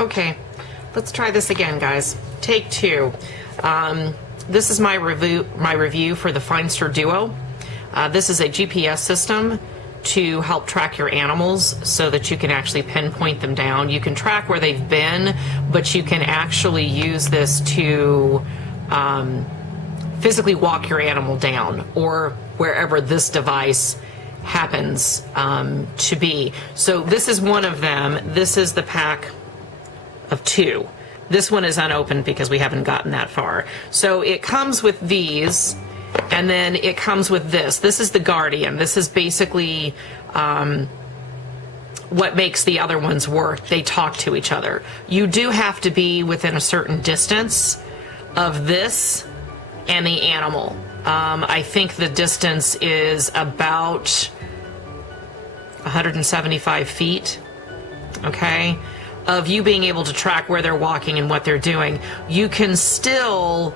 Okay, let's try this again, guys. Take two. This is my review for the Findster Duo. This is a GPS system to help track your animals so that you can actually pinpoint them down. You can track where they've been, but you can actually use this to physically walk your animal down, or wherever this device happens to be. So this is one of them. This is the pack of two. This one is unopened because we haven't gotten that far. So it comes with these, and then it comes with this. This is the Guardian. This is basically what makes the other ones work. They talk to each other. You do have to be within a certain distance of this and the animal. I think the distance is about 175 feet, okay, of you being able to track where they're walking and what they're doing. You can still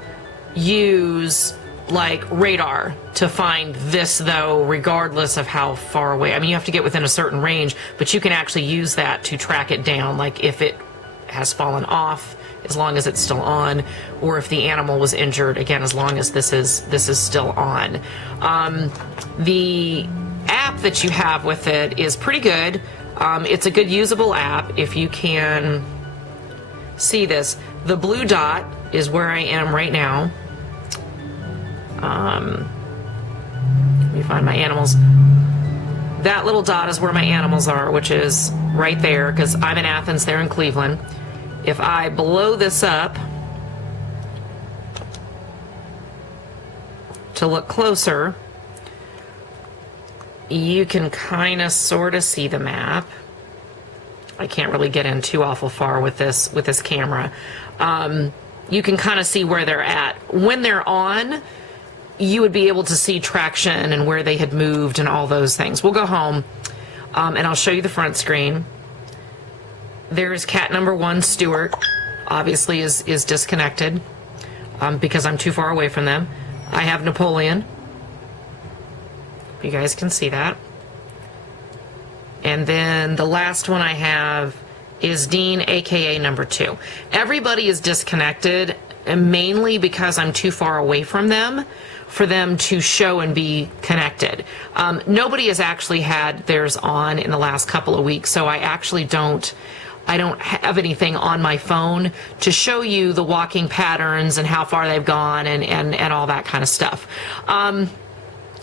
use like radar to find this, though, regardless of how far away. I mean, you have to get within a certain range, but you can actually use that to track it down, like if it has fallen off, as long as it's still on, or if the animal was injured, again, as long as this is still on. The app that you have with it is pretty good. It's a good usable app. If you can see this, the blue dot is where I am right now. Let me find my animals. That little dot is where my animals are, which is right there, because I'm in Athens, they're in Cleveland. If I blow this up to look closer, you can kind of sort of see the map. I can't really get in too awful far with this camera. You can kind of see where they're at. When they're on, you would be able to see traction and where they had moved and all those things. We'll go home and I'll show you the front screen. There's cat number 1, Stuart, obviously is disconnected because I'm too far away from them. I have Napoleon. You guys can see that. And then the last one I have is Dean, aka number 2. Everybody is disconnected, mainly because I'm too far away from them for them to show and be connected. Nobody has actually had theirs on in the last couple of weeks, so I actually don't have anything on my phone to show you the walking patterns and how far they've gone and all that kind of stuff.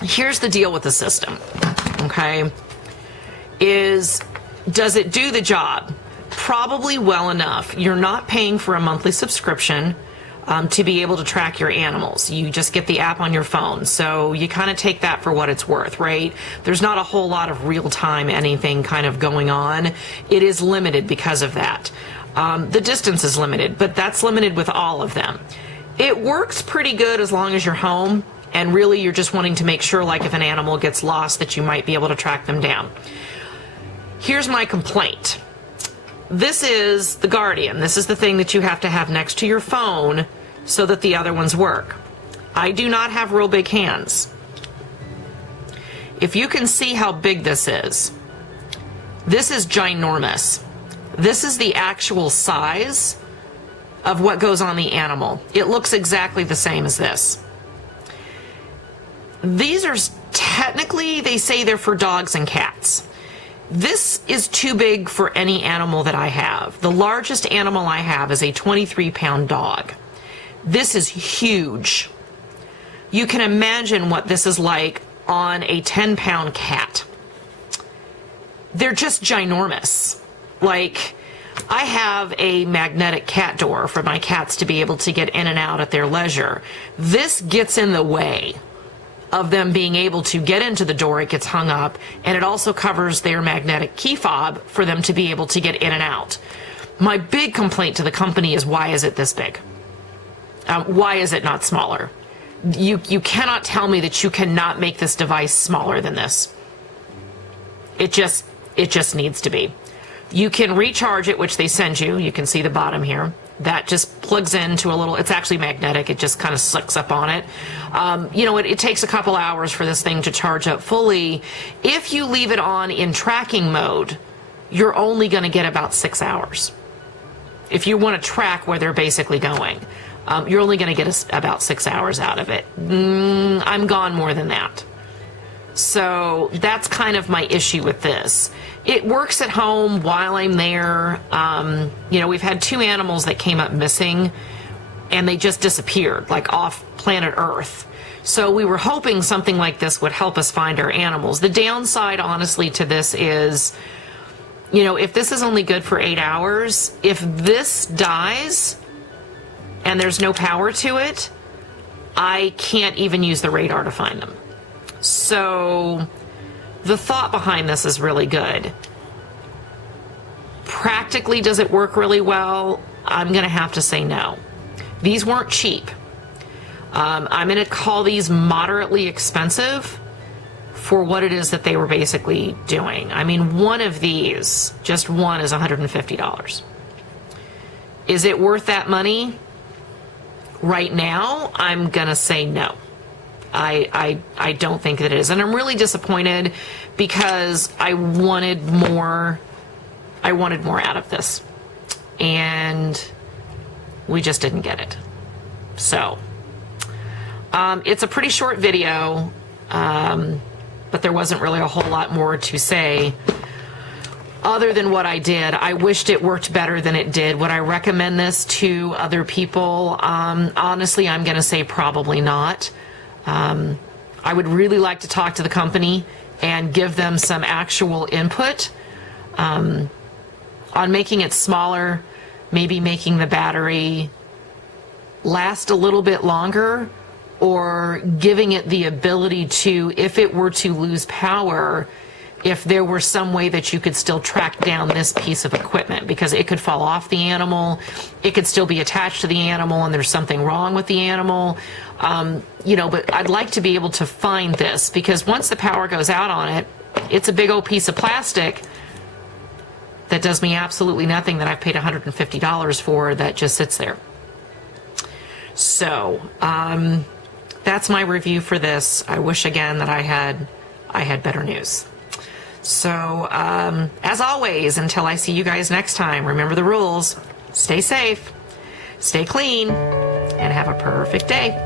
Here's the deal with the system, okay, does it do the job? Probably well enough. You're not paying for a monthly subscription to be able to track your animals. You just get the app on your phone, so you kind of take that for what it's worth, right? There's not a whole lot of real-time anything kind of going on. It is limited because of that. The distance is limited, but that's limited with all of them. It works pretty good as long as you're home, and really you're just wanting to make sure, like if an animal gets lost, that you might be able to track them down. Here's my complaint. This is the Guardian. This is the thing that you have to have next to your phone so that the other ones work. I do not have real big hands. If you can see how big this is ginormous. This is the actual size of what goes on the animal. It looks exactly the same as this. These are technically, they say they're for dogs and cats. This is too big for any animal that I have. The largest animal I have is a 23-pound dog. This is huge. You can imagine what this is like on a 10-pound cat. They're just ginormous. Like, I have a magnetic cat door for my cats to be able to get in and out at their leisure. This gets in the way of them being able to get into the door. It gets hung up, and it also covers their magnetic key fob for them to be able to get in and out. My big complaint to the company is, why is it this big? Why is it not smaller? You cannot tell me that you cannot make this device smaller than this. It just needs to be. You can recharge it, which they send you. You can see the bottom here. That just plugs into a little, it's actually magnetic. It just kind of sucks up on it. You know, it takes a couple hours for this thing to charge up fully. If you leave it on in tracking mode, you're only going to get about 6 hours. if you want to track where they're basically going. You're only going to get about 6 hours out of it. I'm gone more than that. So that's kind of my issue with this. It works at home while I'm there. You know, we've had 2 animals that came up missing and they just disappeared, like off planet Earth. So we were hoping something like this would help us find our animals. The downside, honestly, to this is, you know, if this is only good for 8 hours, if this dies and there's no power to it, I can't even use the radar to find them. So the thought behind this is really good. Practically, does it work really well? I'm going to have to say no. These weren't cheap. I'm going to call these moderately expensive for what it is that they were basically doing. I mean, one of these, just one, is $150. Is it worth that money? Right now, I'm going to say no. I don't think that it is. And I'm really disappointed because I wanted more out of this. And we just didn't get it. So, it's a pretty short video, but there wasn't really a whole lot more to say other than what I did. I wished it worked better than it did. Would I recommend this to other people? Honestly, I'm going to say probably not. I would really like to talk to the company and give them some actual input on making it smaller, maybe making the battery last a little bit longer, or giving it the ability to, if it were to lose power, if there were some way that you could still track down this piece of equipment, because it could fall off the animal, it could still be attached to the animal and there's something wrong with the animal. You know, but I'd like to be able to find this, because once the power goes out on it, it's a big old piece of plastic that does me absolutely nothing, that I've paid $150 for, that just sits there. So, that's my review for this. I wish again that I had better news. So, as always, until I see you guys next time, remember the rules. Stay safe, stay clean, and have a perfect day.